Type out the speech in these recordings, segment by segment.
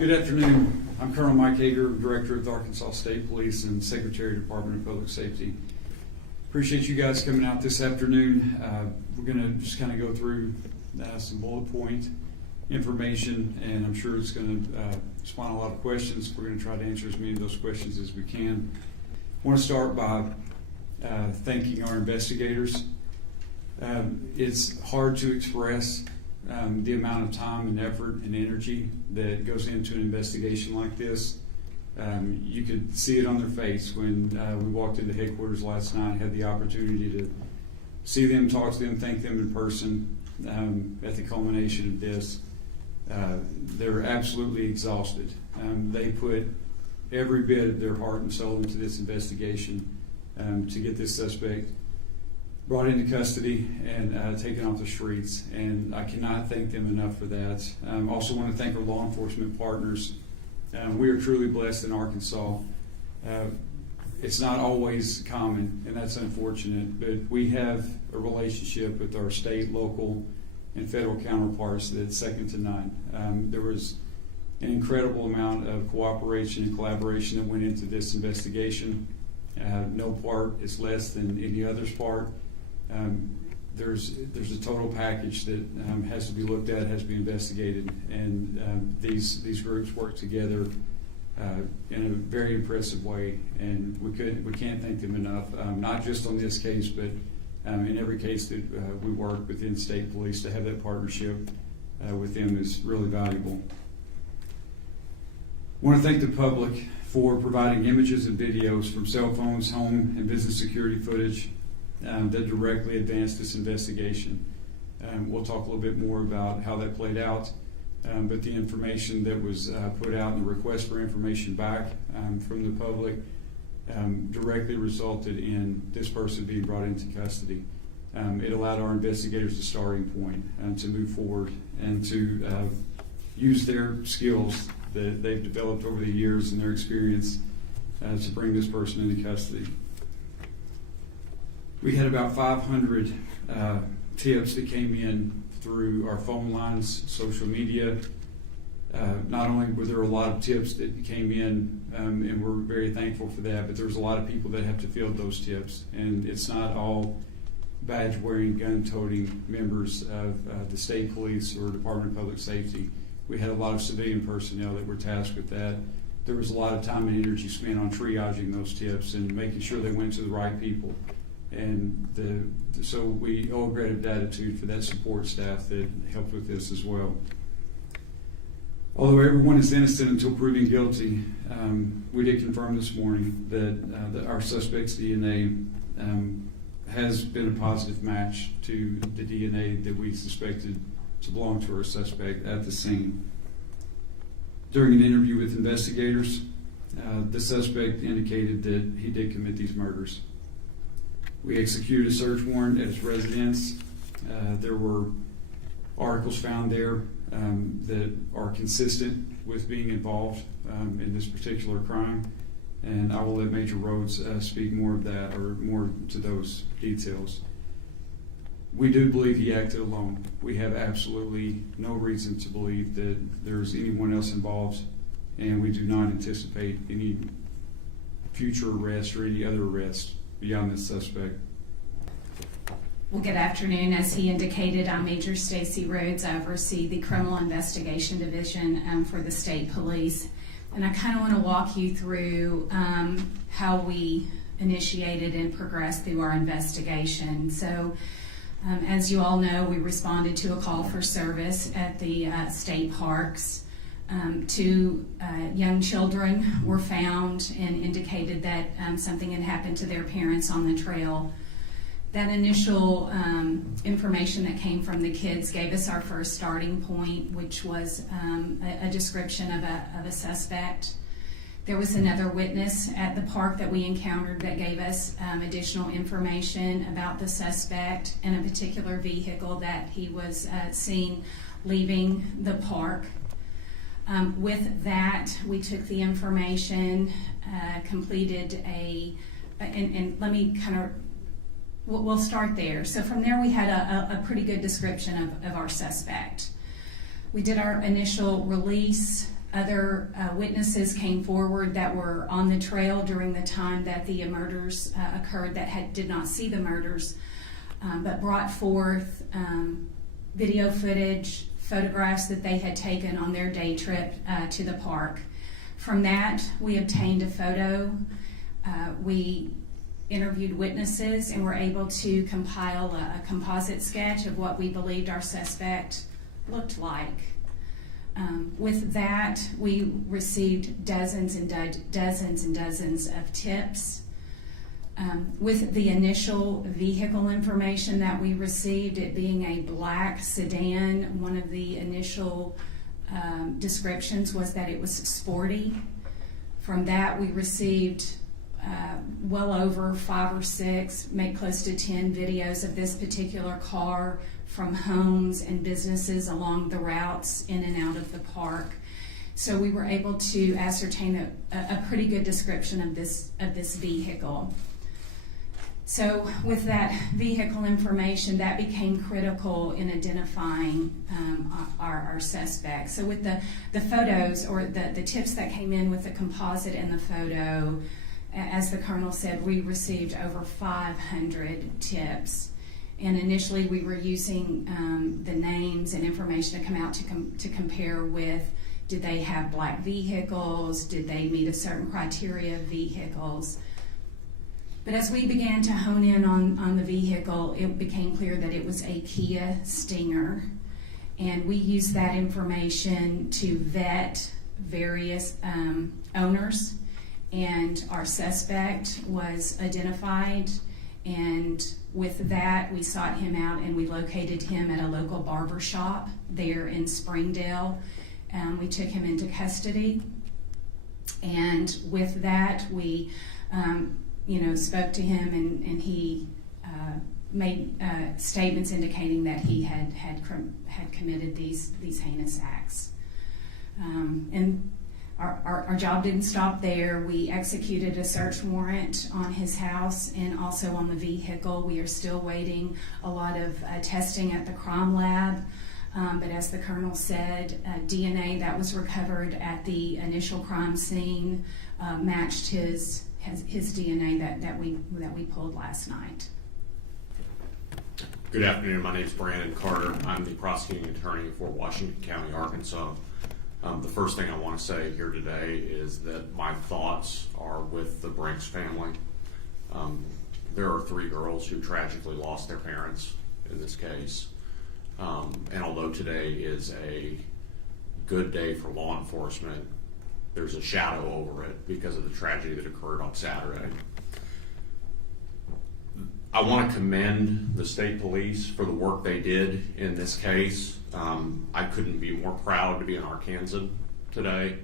Good afternoon. I'm Colonel Mike Hager, Director of the Arkansas State Police and Secretary, Department of Public Safety. Appreciate you guys coming out this afternoon. We're going to just kind of go through some bullet point information, and I'm sure it's going to spawn a lot of questions. We're going to try to answer as many of those questions as we can. I want to start by thanking our investigators. It's hard to express the amount of time and effort and energy that goes into an investigation like this. You could see it on their face when we walked into headquarters last night, had the opportunity to see them, talk to them, thank them in person at the culmination of this. They're absolutely exhausted. They put every bit of their heart and soul into this investigation to get this suspect brought into custody and taken off the streets, and I cannot thank them enough for that. Also want to thank our law enforcement partners. We are truly blessed in Arkansas. It's not always common, and that's unfortunate, but we have a relationship with our state, local, and federal counterparts that's second to none. There was an incredible amount of cooperation and collaboration that went into this investigation. No part is less than any other's part. There's a total package that has to be looked at, has to be investigated, and these groups work together in a very impressive way, and we can't thank them enough. Not just on this case, but in every case that we work within state police, to have that partnership with them is really valuable. I want to thank the public for providing images and videos from cell phones, home, and business security footage that directly advanced this investigation. We'll talk a little bit more about how that played out, but the information that was put out and the request for information back from the public directly resulted in this person being brought into custody. It allowed our investigators a starting point to move forward and to use their skills that they've developed over the years and their experience to bring this person into custody. We had about 500 tips that came in through our phone lines, social media. Not only were there a lot of tips that came in, and we're very thankful for that, but there's a lot of people that have to field those tips. And it's not all badge-wearing, gun-toting members of the state police or Department of Public Safety. We had a lot of civilian personnel that were tasked with that. There was a lot of time and energy spent on triaging those tips and making sure they went to the right people. And so we owe a great gratitude for that support staff that helped with this as well. Although everyone is innocent until proven guilty, we did confirm this morning that our suspect's DNA has been a positive match to the DNA that we suspected to belong to our suspect at the scene. During an interview with investigators, the suspect indicated that he did commit these murders. We executed a search warrant at his residence. There were articles found there that are consistent with being involved in this particular crime, and I will let Major Rhodes speak more of that or more to those details. We do believe he acted alone. We have absolutely no reason to believe that there's anyone else involved, and we do not anticipate any future arrest or any other arrest beyond this suspect. Well, good afternoon. As he indicated, I'm Major Stacy Rhodes. I oversee the Criminal Investigation Division for the State Police. And I kind of want to walk you through how we initiated and progressed through our investigation. So, as you all know, we responded to a call for service at the state parks. Two young children were found and indicated that something had happened to their parents on the trail. That initial information that came from the kids gave us our first starting point, which was a description of a suspect. There was another witness at the park that we encountered that gave us additional information about the suspect and a particular vehicle that he was seen leaving the park. With that, we took the information, completed and let me kind of, we'll start there. So from there we had a pretty good description of our suspect. We did our initial release Other witnesses came forward that were on the trail during the time that the murders occurred that did not see the murders, but brought forth video footage, photographs that they had taken on their day trip to the park. From that, we obtained a photo. We interviewed witnesses and were able to compile a composite sketch of what we believed our suspect looked like. With that, we received dozens and dozens of tips. With the initial vehicle information that we received, it being a black sedan, one of the initial descriptions was that it was sporty. From that, we received well over 5 or 6, maybe close to 10 videos of this particular car from homes and businesses along the routes in and out of the park. So we were able to ascertain a pretty good description of this vehicle. So with that vehicle information, that became critical in identifying our suspect. So with the photos or the tips that came in with the composite and the photo, as the Colonel said, we received over 500 tips. And initially we were using the names and information to come out to compare with, did they have black vehicles? Did they meet a certain criteria of vehicles? But as we began to hone in on the vehicle, it became clear that it was a Kia Stinger. And we used that information to vet various owners. And our suspect was identified. And with that, we sought him out and we located him at a local barber shop there in Springdale. We took him into custody. And with that, we spoke to him, and he made statements indicating that he had committed these heinous acts. And our job didn't stop there. We executed a search warrant on his house and also on the vehicle. We are still waiting a lot of testing at the crime lab. But as the Colonel said, DNA that was recovered at the initial crime scene matched his DNA that we pulled last night. Good afternoon. My name is Brandon Carter. I'm the prosecuting attorney for Washington County, Arkansas. The first thing I want to say here today is that my thoughts are with the Brinks family. There are 3 girls who tragically lost their parents in this case. And although today is a good day for law enforcement, there's a shadow over it because of the tragedy that occurred on Saturday. I want to commend the state police for the work they did in this case. I couldn't be more proud to be an Arkansan today.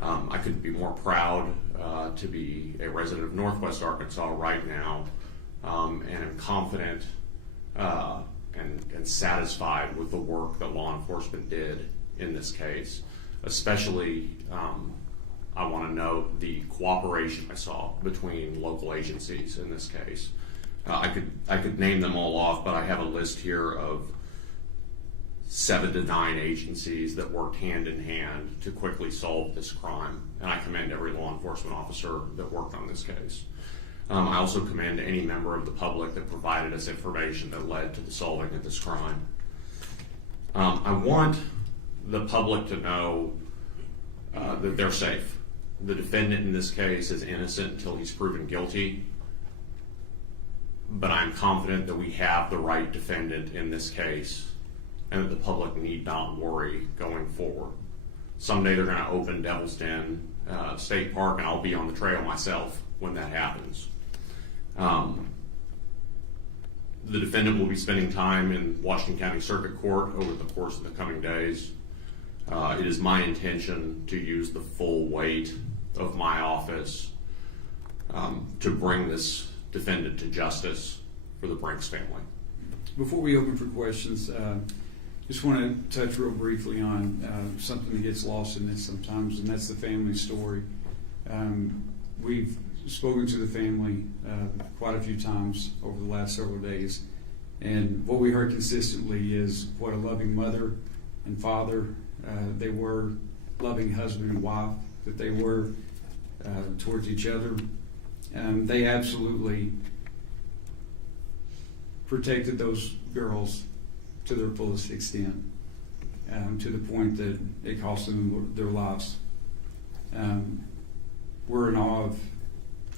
I couldn't be more proud to be a resident of Northwest Arkansas right now, and am confident and satisfied with the work that law enforcement did in this case. Especially, I want to note the cooperation I saw between local agencies in this case. I could name them all off, but I have a list here of 7 to 9 agencies that worked hand in hand to quickly solve this crime, and I commend every law enforcement officer that worked on this case. I also commend any member of the public that provided us information that led to the solving of this crime. I want the public to know that they're safe. The defendant in this case is innocent until he's proven guilty, but I'm confident that we have the right defendant in this case and that the public need not worry going forward. Someday they're going to open Devil's Den State Park, and I'll be on the trail myself when that happens. The defendant will be spending time in Washington County Circuit Court over the course of the coming days. It is my intention to use the full weight of my office to bring this defendant to justice for the Brinks family. Before we open for questions, just want to touch real briefly on something that gets lost in this sometimes, and that's the family story. We've spoken to the family quite a few times over the last several days, and what we heard consistently is what a loving mother and father they were loving husband and wife that they were towards each other. They absolutely protected those girls to their fullest extent, to the point that it cost them their lives. We're in awe of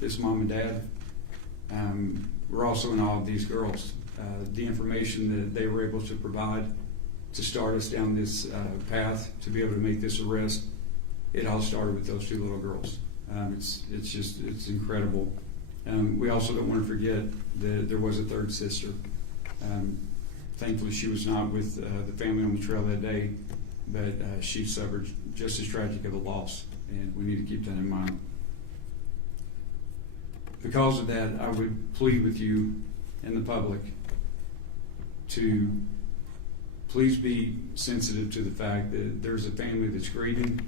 this mom and dad. We're also in awe of these girls. The information that they were able to provide to start us down this path to be able to make this arrest, it all started with those two little girls. It's incredible. We also don't want to forget that there was a third sister. Thankfully, she was not with the family on the trail that day, but she suffered just as tragic of a loss, and we need to keep that in mind. Because of that, I would plead with you and the public to please be sensitive to the fact that there's a family that's grieving.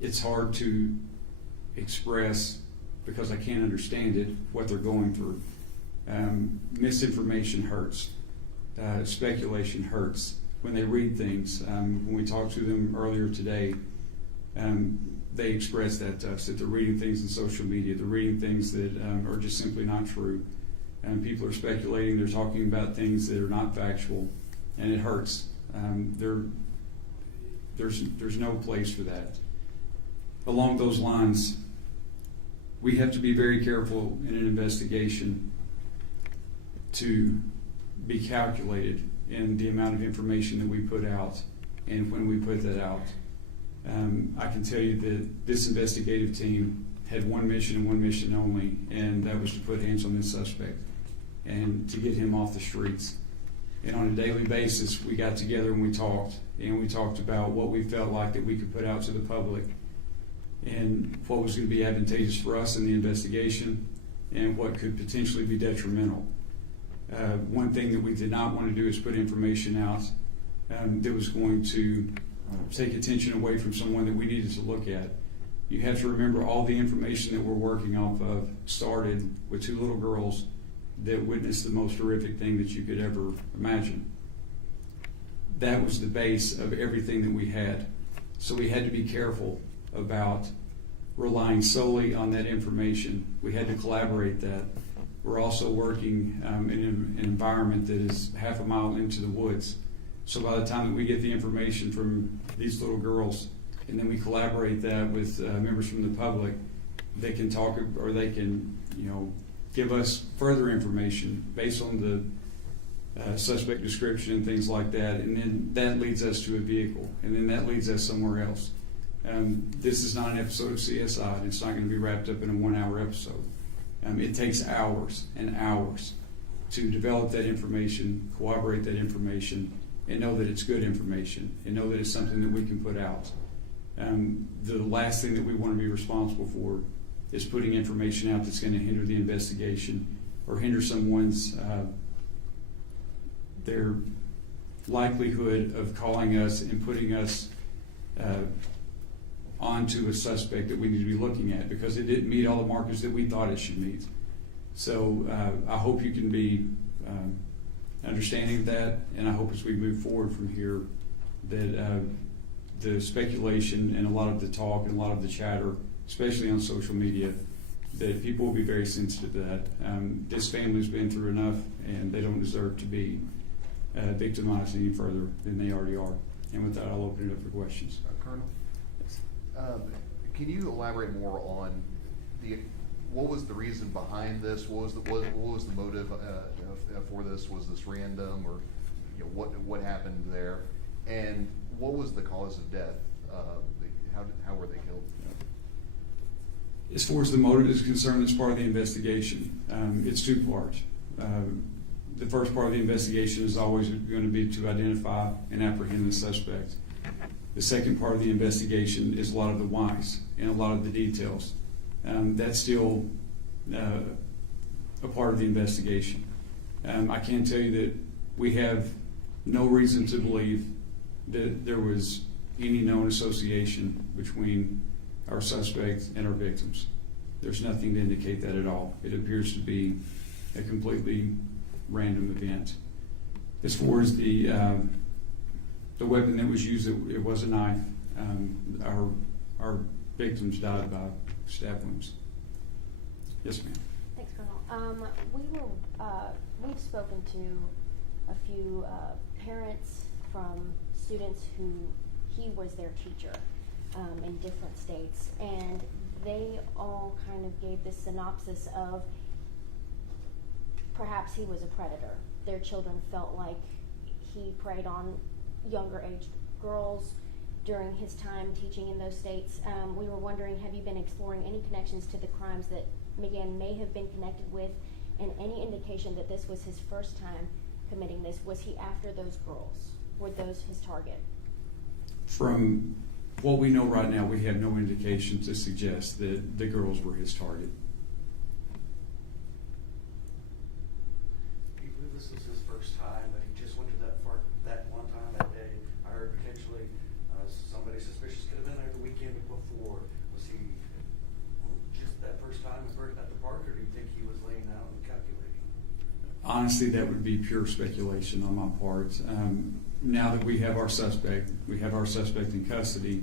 It's hard to express, because I can't understand it, what they're going through. Misinformation hurts. Speculation hurts. When they read things, when we talked to them earlier today, they expressed that to us, that they're reading things in social media, they're reading things that are just simply not true. People are speculating, they're talking about things that are not factual, and it hurts. There's no place for that. Along those lines, we have to be very careful in an investigation to be calculated in the amount of information that we put out and when we put that out. I can tell you that this investigative team had one mission and one mission only, and that was to put hands on this suspect and to get him off the streets. And on a daily basis, we got together and we talked about what we felt like that we could put out to the public and what was going to be advantageous for us in the investigation and what could potentially be detrimental. One thing that we did not want to do is put information out that was going to take attention away from someone that we needed to look at. You have to remember, all the information that we're working off of started with two little girls that witnessed the most horrific thing that you could ever imagine. That was the base of everything that we had. So we had to be careful about relying solely on that information. We had to collaborate that. We're also working in an environment that is half a mile into the woods. So by the time that we get the information from these little girls, and then we collaborate that with members from the public, they can talk, or they can, give us further information based on the suspect description and things like that, and then that leads us to a vehicle, and then that leads us somewhere else. This is not an episode of CSI, and it's not going to be wrapped up in a 1-hour episode. It takes hours and hours to develop that information, corroborate that information, and know that it's good information, and know that it's something that we can put out. The last thing that we want to be responsible for is putting information out that's going to hinder the investigation or hinder someone's their likelihood of calling us and putting us onto a suspect that we need to be looking at, because it didn't meet all the markers that we thought it should meet. So I hope you can be understanding of that, and I hope as we move forward from here that the speculation and a lot of the talk and a lot of the chatter, especially on social media, that people will be very sensitive to that. This family's been through enough, and they don't deserve to be victimized any further than they already are. And with that, I'll open it up for questions. Colonel? Can you elaborate more on what was the reason behind this? What was the motive for this? Was this random, or what happened there? And what was the cause of death? How were they killed? As far as the motive is concerned, it's part of the investigation. It's two parts. The first part of the investigation is always going to be to identify and apprehend the suspect. The second part of the investigation is a lot of the whys and a lot of the details. That's still a part of the investigation. I can tell you that we have no reason to believe that there was any known association between our suspect and our victims. There's nothing to indicate that at all. It appears to be a completely random event. As far as the the weapon that was used, it was a knife. Our victims died by stab wounds. Yes, ma'am. Thanks, Colonel. We've spoken to a few parents from students who he was their teacher in different states, and they all kind of gave this synopsis of perhaps he was a predator. Their children felt like he preyed on younger age girls during his time teaching in those states. We were wondering, have you been exploring any connections to the crimes that McGann may have been connected with, and any indication that this was his first time committing this? Was he after those girls? Were those his target? From what we know right now, we have no indication to suggest that the girls were his target. Do you believe this was his first time, that he just went to that one time that day? I heard potentially somebody suspicious could have been there the weekend before. Was he just that first time at the park, or do you think he was laying out and calculating? Honestly, that would be pure speculation on my part. Now that we have our suspect in custody,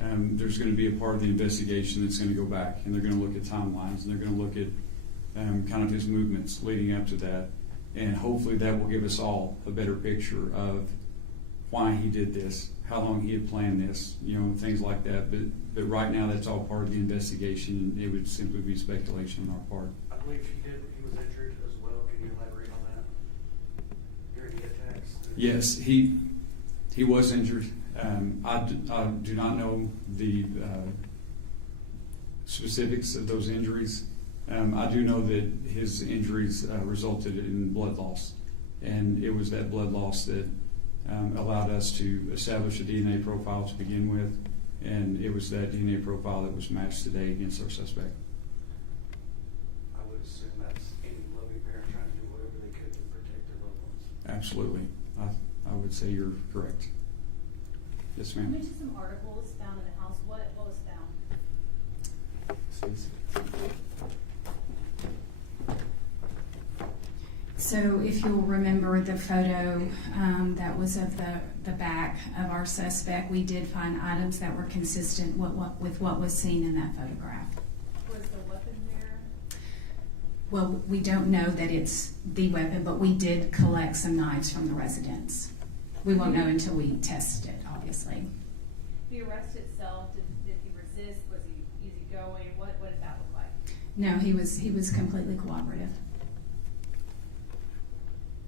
there's going to be a part of the investigation that's going to go back, and they're going to look at timelines, and they're going to look at kind of his movements leading up to that, and hopefully that will give us all a better picture of why he did this, how long he had planned this, things like that. But right now, that's all part of the investigation. It would simply be speculation on our part. I believe he was injured as well. Can you elaborate on that? During the attacks? Yes, he was injured. I do not know the specifics of those injuries. I do know that his injuries resulted in blood loss, and it was that blood loss that allowed us to establish a DNA profile to begin with, and it was that DNA profile that was matched today against our suspect. I would assume that's any loving parent trying to do whatever they could to protect their loved ones. Absolutely. I would say you're correct. Yes, You ma'am. mentioned some articles found in the house. What was found? Stacy. So if you'll remember the photo that was of the back of our suspect, we did find items that were consistent with what was seen in that photograph. Was the weapon there? Well, we don't know that it's the weapon, but we did collect some knives from the residence. We won't know until we test it, obviously. The arrest itself, did he resist? Was he easygoing? What did that look like? No, he was completely cooperative.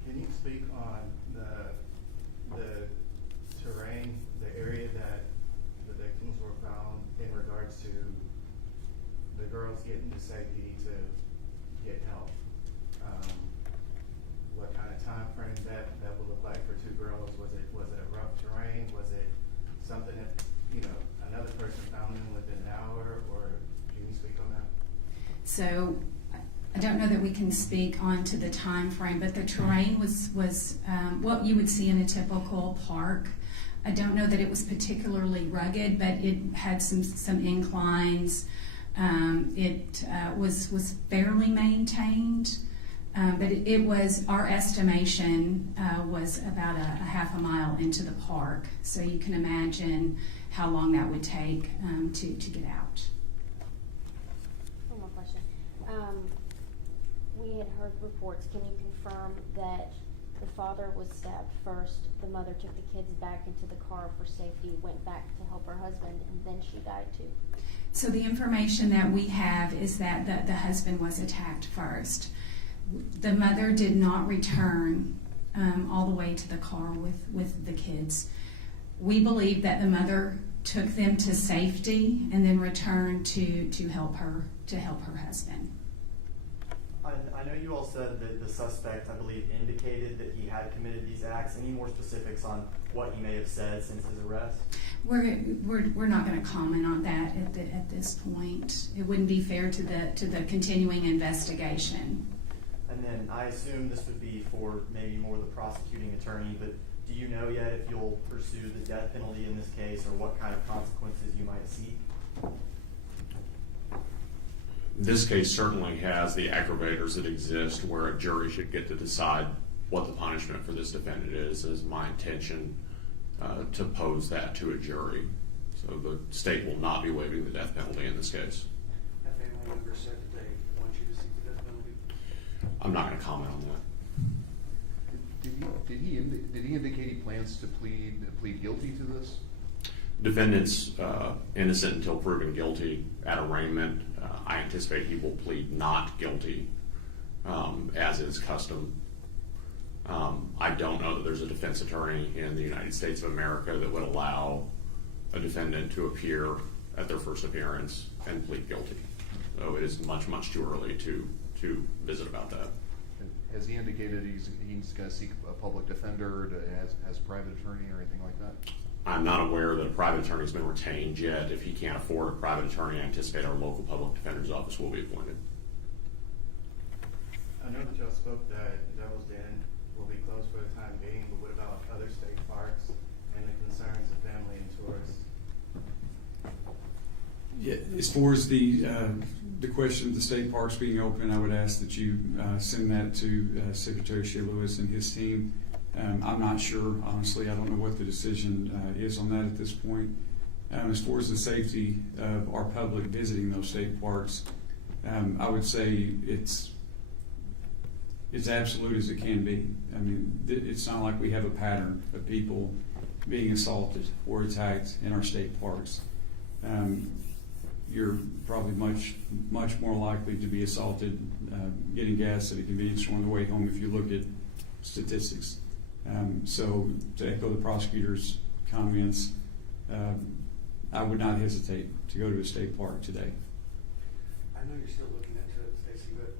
Can you speak on the terrain, the area that the victims were found in regards to the girls getting to safety to get help? What kind of time frame that would look like for two girls? Was it a rough terrain? Was it something that another person found them within an hour? Or can you speak on that? So I don't know that we can speak on to the time frame, but the terrain was what you would see in a typical park. I don't know that it was particularly rugged, but it had some inclines. It was fairly maintained, but it was, our estimation was about a half a mile into the park. So you can imagine how long that would take to get out. One more question. We had heard reports. Can you confirm that the father was stabbed first, the mother took the kids back into the car for safety, went back to help her husband, and then she died too? So the information that we have is that the husband was attacked first. The mother did not return all the way to the car with the kids. We believe that the mother took them to safety and then returned to help her husband. I know you all said that the suspect, I believe, indicated that he had committed these acts. Any more specifics on what he may have said since his arrest? We're not going to comment on that at this point. It wouldn't be fair to the continuing investigation. And then I assume this would be for maybe more the prosecuting attorney, but do you know yet if you'll pursue the death penalty in this case, or what kind of consequences you might seek? This case certainly has the aggravators that exist where a jury should get to decide what the punishment for this defendant is my intention to pose that to a jury. So the state will not be waiving the death penalty in this case. Have family members said that they want you to seek the death penalty? I'm not going to comment on that. Did he indicate he plans to plead guilty to this? Defendant's innocent until proven guilty at arraignment. I anticipate he will plead not guilty, as is custom. I don't know that there's a defense attorney in the United States of America that would allow a defendant to appear at their first appearance and plead guilty. So it is much, much too early to visit about that. Has he indicated he's going to seek a public defender, has a private attorney or anything like that? I'm not aware that a private attorney has been retained yet. If he can't afford a private attorney, I anticipate our local public defender's office will be appointed. I know that y'all spoke that Devil's Den will be closed for the time being, but what about other state parks and the concerns of family and tourists? Yeah, as far as the question of the state parks being open, I would ask that you send that to Secretary Shea Lewis and his team. I'm not sure, honestly. I don't know what the decision is on that at this point. As far as the safety of our public visiting those state parks, I would say it's absolute as it can be. I mean, it's not like we have a pattern of people being assaulted or attacked in our state parks. You're probably much more likely to be assaulted getting gas at a convenience store on the way home if you look at statistics. So to echo the prosecutor's comments, I would not hesitate to go to a state park today. I know you're still looking into it, Stacy, but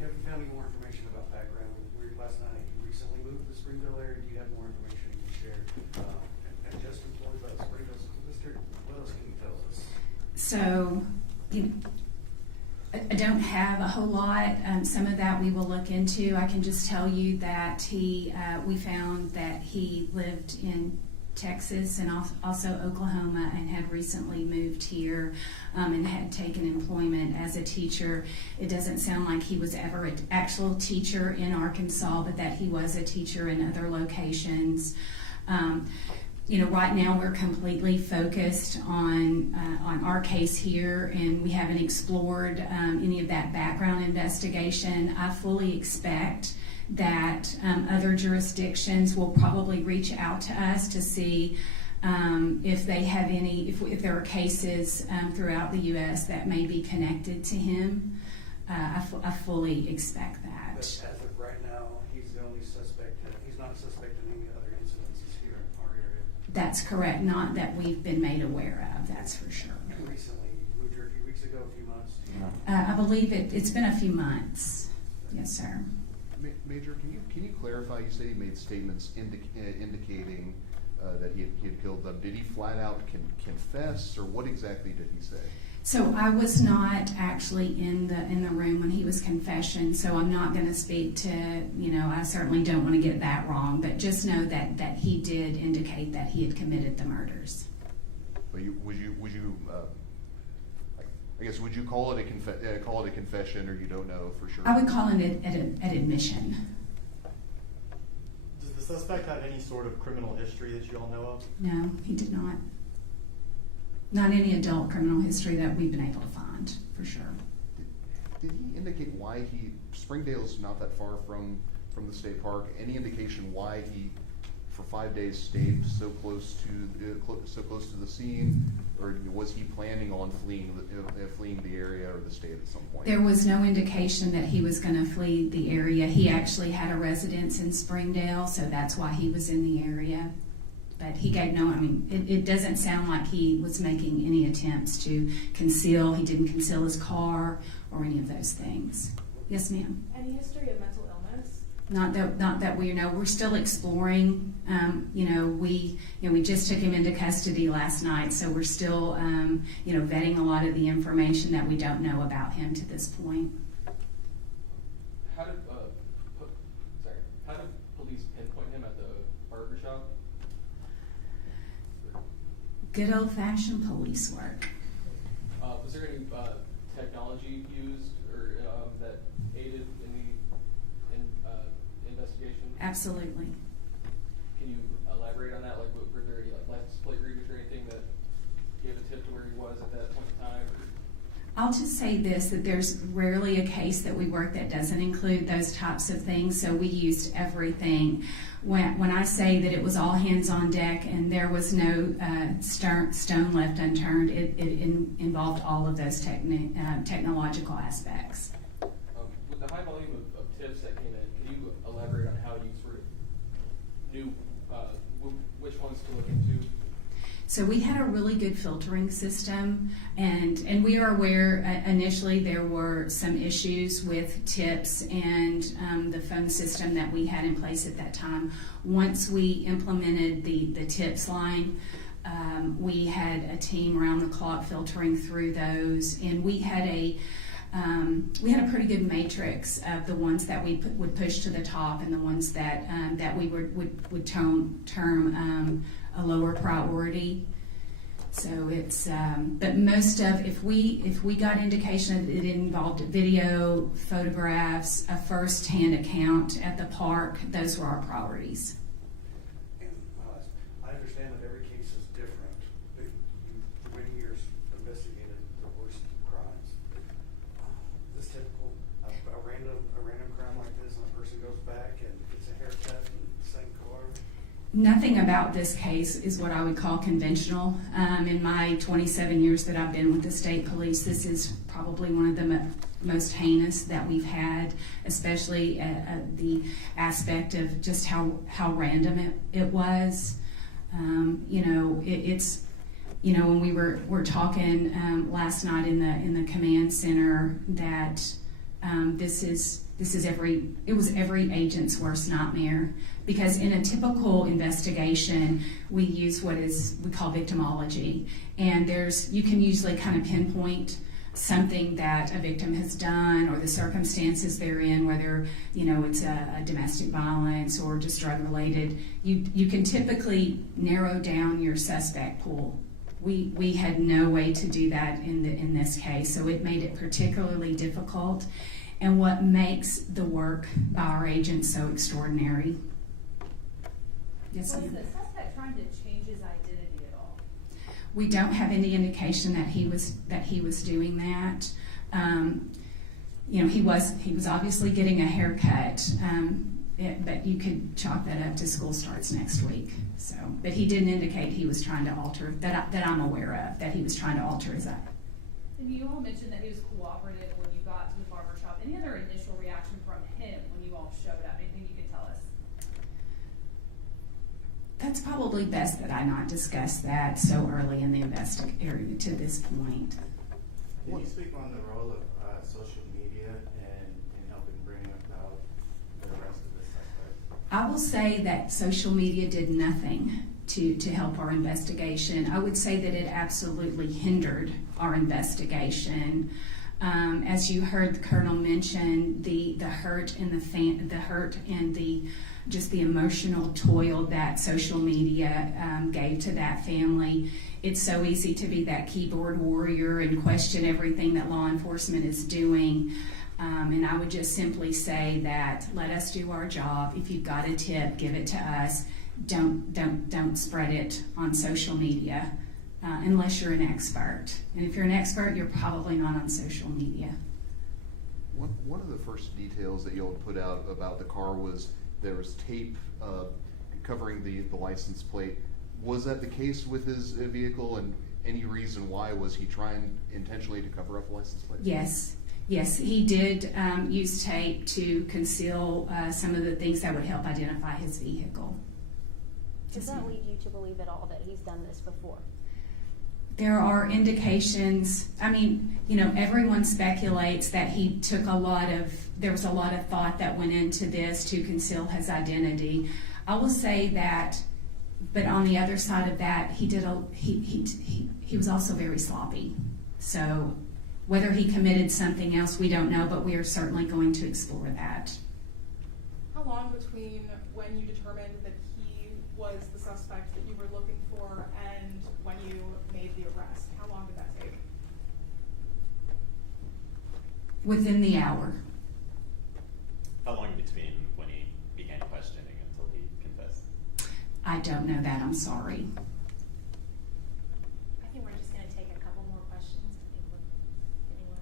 have you found any more information about background? Last night you recently moved to the Springdale area. Do you have more information you can share? And just employed by the Springdale School District, what else can you tell us? So, I don't have a whole lot. Some of that we will look into. I can just tell you that we found that he lived in Texas and also Oklahoma and had recently moved here and had taken employment as a teacher. It doesn't sound like he was ever an actual teacher in Arkansas, but that he was a teacher in other locations. Right now we're completely focused on our case here, and we haven't explored any of that background investigation. I fully expect that other jurisdictions will probably reach out to us to see if they have any, if there are cases throughout the U.S. that may be connected to him. I fully expect that. But as of right now, he's the only suspect. He's not a suspect in any other incidences here in our area. That's correct. Not that we've been made aware of. That's for sure. Recently, you moved here a few weeks ago, a few months. I believe it's been a few months. Yes, sir. Major, can you clarify? You said he made statements indicating that he had killed them. Did he flat out confess, or what exactly did he say? So I was not actually in the room when he was confession, so I'm not going to speak to, I certainly don't want to get that wrong, but just know that he did indicate that he had committed the murders. But would you call it a confession, or you don't know for sure? I would call it an admission. Does the suspect have any sort of criminal history that you all know of? No, he did not. Not any adult criminal history that we've been able to find, for sure. Did he indicate why Springdale's not that far from the state park? Any indication why he, for 5 days, stayed so close to the scene, or was he planning on fleeing the area or the state at some point? There was no indication that he was going to flee the area. He actually had a residence in Springdale, so that's why he was in the area. But he gave it doesn't sound like he was making any attempts to conceal. He didn't conceal his car or any of those things. Yes, ma'am. Any history of mental illness? Not that we know. We're still exploring. We just took him into custody last night, so we're still vetting a lot of the information that we don't know about him to this point. How did police pinpoint him at the barber shop? Good old-fashioned police work. Was there any technology used or that aided in the investigation? Absolutely. Can you elaborate on that? I'll just say this, that there's rarely a case that we work that doesn't include those types of things, so we used everything. When I say that it was all hands on deck and there was no stone left unturned, it involved all of those technological aspects. With the high volume of tips that came in, can you elaborate on how you sort of knew which ones to look into? So we had a really good filtering system, and we are aware initially there were some issues with tips and the phone system that we had in place at that time. Once we implemented the tips line, we had a team around the clock filtering through those, and we had a pretty good matrix of the ones that we would push to the top and the ones that we would term a lower priority. So it's, but most of, if we got indication that it involved video, photographs, a first-hand account at the park, those were our priorities. And I understand that every case is different, but you, for many years, investigated the worst crimes. This typical, a random crime like this, and a person goes back and gets a haircut in the same car. Nothing about this case is what I would call conventional. In my 27 years that I've been with the state police, this is probably one of the most heinous that we've had, especially the aspect of just how random it was. It's when we were talking last night in the command center that it was every agent's worst nightmare, because in a typical investigation we use what we call victimology, and you can usually kind of pinpoint something that a victim has done or the circumstances they're in, whether it's a domestic violence or just drug related. You can typically narrow down your suspect pool. We had no way to do that in this case, so it made it particularly difficult, and what makes the work by our agents so extraordinary. Yes, Was ma'am. the suspect trying to change his identity at all? We don't have any indication that he was doing that. He was obviously getting a haircut, but you could chalk that up to school starts next week. So, but he didn't indicate he was trying to alter that I'm aware of, that he was trying to alter his identity. And you all mentioned that he was cooperative when you got to the barber shop. Any other initial reaction from him when you all showed up? Anything you could tell us? That's probably best that I not discuss that so early in the investigation to this point. Can you speak on the role of social media in helping bring about the arrest of this suspect? I will say that social media did nothing to help our investigation. I would say that it absolutely hindered our investigation. As you heard the Colonel mention, the hurt and the just the emotional toil that social media gave to that family. It's so easy to be that keyboard warrior and question everything that law enforcement is doing. And I would just simply say that let us do our job. If you've got a tip, give it to us. Don't spread it on social media unless you're an expert. And if you're an expert, you're probably not on social media. One of the first details that you all put out about the car was there was tape covering the license plate. Was that the case with his vehicle, and any reason why? Was he trying intentionally to cover up the license plate? Yes, he did use tape to conceal some of the things that would help identify his vehicle. Does that lead you to believe at all that he's done this before? There are indications. I mean, everyone speculates that he took there was a lot of thought that went into this to conceal his identity. I will say that, but on the other side of that, he was also very sloppy. So whether he committed something else, we don't know, but we are certainly going to explore that. How long between when you determined that he was the suspect that you were looking for and when you made the arrest? How long did that take? Within the hour. How long between when he began questioning until he confessed? I don't know that. I'm sorry. I think we're just going to take a couple more questions. I think anyone.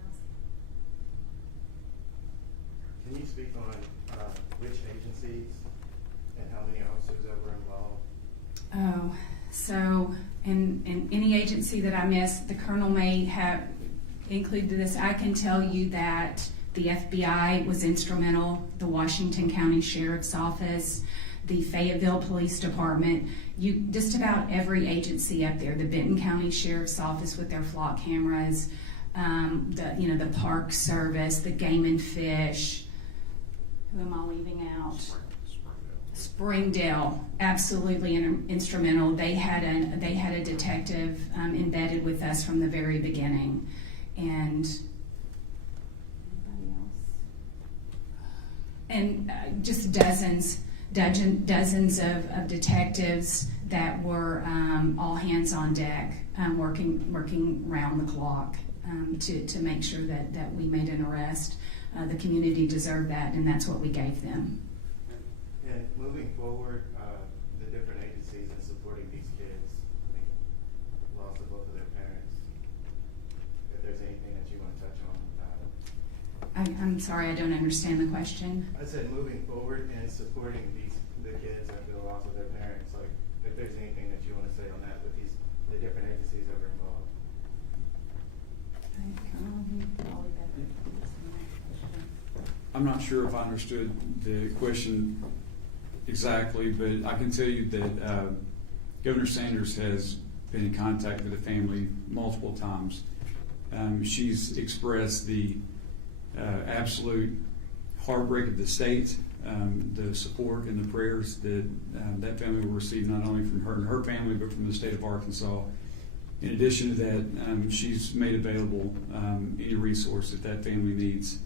Can you speak on which agencies and how many officers that were involved? Oh, so in any agency that I missed, the colonel may have included this. I can tell you that the FBI was instrumental, the Washington County Sheriff's Office, the Fayetteville Police Department, just about every agency up there, the Benton County Sheriff's Office with their flock cameras, the Park Service, the Game and Fish. Who am I leaving out? Springdale, absolutely instrumental. They had a detective embedded with us from the very beginning, and anybody else? And just dozens of detectives that were all hands on deck, working round the clock to make sure that we made an arrest. The community deserved that, and that's what we gave them. And moving forward, the different agencies in supporting these kids, I mean, loss of both of their parents, if there's anything that you want to touch on with that. I'm sorry, I don't understand the question. I said moving forward and supporting the kids after the loss of their parents, like if there's anything that you want to say on that with the different agencies that were involved. I'm not sure if I understood the question exactly, but I can tell you that Governor Sanders has been in contact with the family multiple times. She's expressed the absolute heartbreak of the state, the support and the prayers that that family will receive, not only from her and her family, but from the state of Arkansas. In addition to that, she's made available any resource that family needs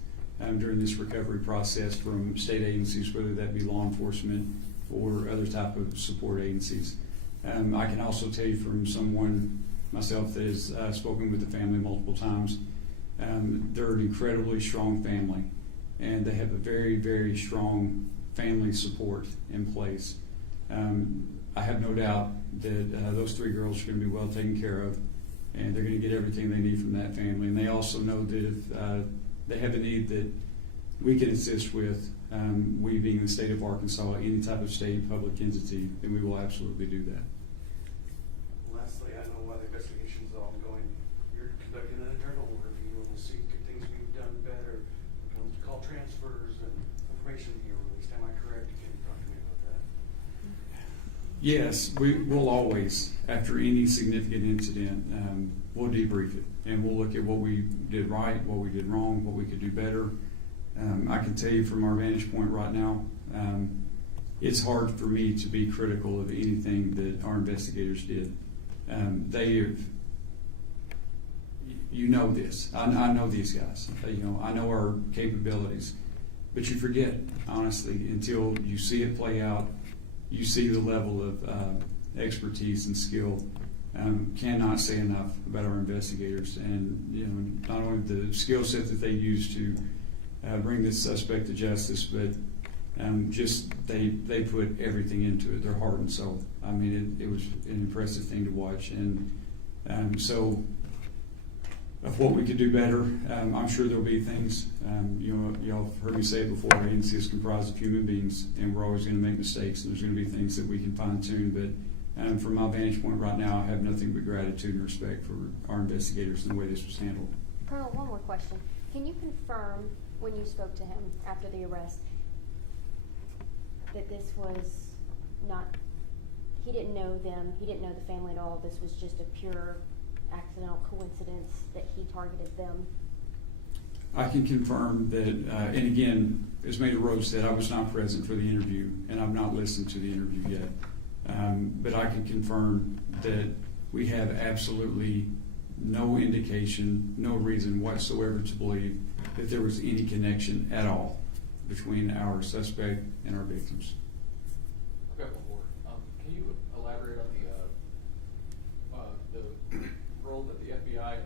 during this recovery process from state agencies, whether that be law enforcement or other type of support agencies. I can also tell you from someone myself that has spoken with the family multiple times, they're an incredibly strong family, and they have a very, very strong family support in place. I have no doubt that those three girls are going to be well taken care of, and they're going to get everything they need from that family. And they also know that if they have a need that we can assist with, we being the state of Arkansas, any type of state public entity, then we will absolutely do that. Lastly, I know while the investigation's ongoing, you're conducting an internal review and we'll see things we've done better, call transfers and information being released. Am I correct? Can you talk to me about that? Yes, we will always, after any significant incident, we'll debrief it, and we'll look at what we did right, what we did wrong, what we could do better. I can tell you from our vantage point right now, it's hard for me to be critical of anything that our investigators did. They have, you know this, I know these guys, I know our capabilities, but you forget, honestly, until you see it play out. You see the level of expertise and skill. Cannot say enough about our investigators, and not only the skill set that they use to bring this suspect to justice, but just they put everything into it, their heart and soul. I mean, it was an impressive thing to watch, and so of what we could do better, I'm sure there'll be things. Y'all have heard me say it before. Our agency is comprised of human beings, and we're always going to make mistakes, and there's going to be things that we can fine tune. But from my vantage point right now, I have nothing but gratitude and respect for our investigators and the way this was handled. Colonel, one more question. Can you confirm when you spoke to him after the arrest that this was not, he didn't know them, he didn't know the family at all, this was just a pure accidental coincidence that he targeted them? I can confirm that, and again, as Major Rhodes said, I was not present for the interview, and I've not listened to the interview yet. But I can confirm that we have absolutely no indication, no reason whatsoever to believe that there was any connection at all between our suspect and our victims. I've got one more. Can you elaborate on the role that the FBI and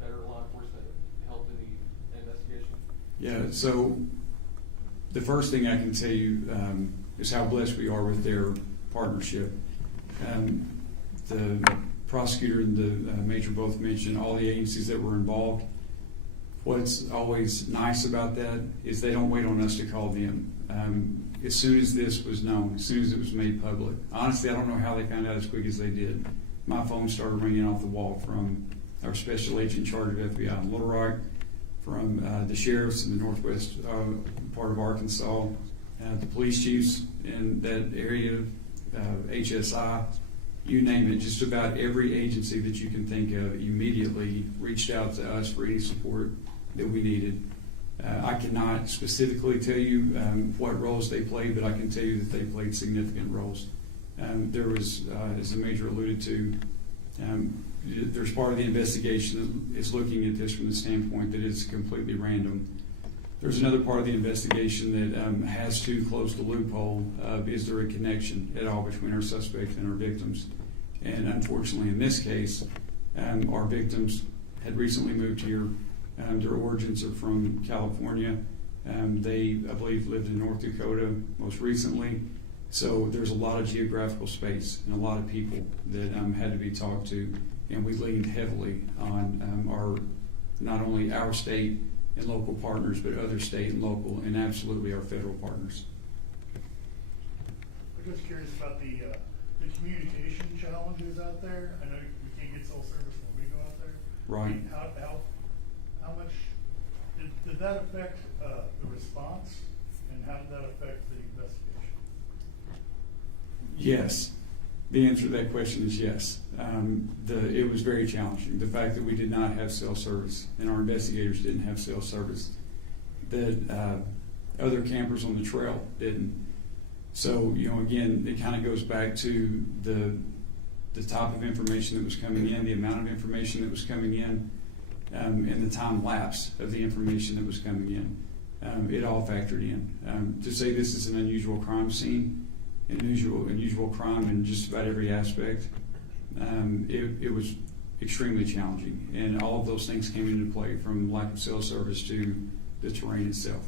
federal law enforcement helped in the investigation? Yeah, so the first thing I can tell you is how blessed we are with their partnership. The prosecutor and the major both mentioned all the agencies that were involved. What's always nice about that is they don't wait on us to call them. As soon as this was known, as soon as it was made public, honestly, I don't know how they found out as quick as they did. My phone started ringing off the wall from our special agent in charge of FBI in Little Rock, from the sheriffs in the northwest part of Arkansas, the police chiefs in that area, HSI, you name it. Just about every agency that you can think of immediately reached out to us for any support that we needed. I cannot specifically tell you what roles they played, but I can tell you that they played significant roles. There was, as the Major alluded to, there's part of the investigation that is looking at this from the standpoint that it's completely random. There's another part of the investigation that has to close the loophole of is there a connection at all between our suspect and our victims. And unfortunately in this case, our victims had recently moved here. Their origins are from California. They, I believe, lived in North Dakota most recently. So there's a lot of geographical space and a lot of people that had to be talked to, and we leaned heavily on our, not only our state and local partners, but other state and local, and absolutely our federal partners. I'm just curious about the communication challenges out there. I know we can't get cell service when we go out there. Right. I mean, how much did that affect the response, and how did that affect the investigation? Yes. The answer to that question is yes. It was very challenging. The fact that we did not have cell service and our investigators didn't have cell service, that other campers on the trail didn't. So, again, it kind of goes back to the type of information that was coming in, the amount of information that was coming in, and the time lapse of the information that was coming in. It all factored in. To say this is an unusual crime scene, unusual crime in just about every aspect, it was extremely challenging. And all of those things came into play, from lack of cell service to the terrain itself.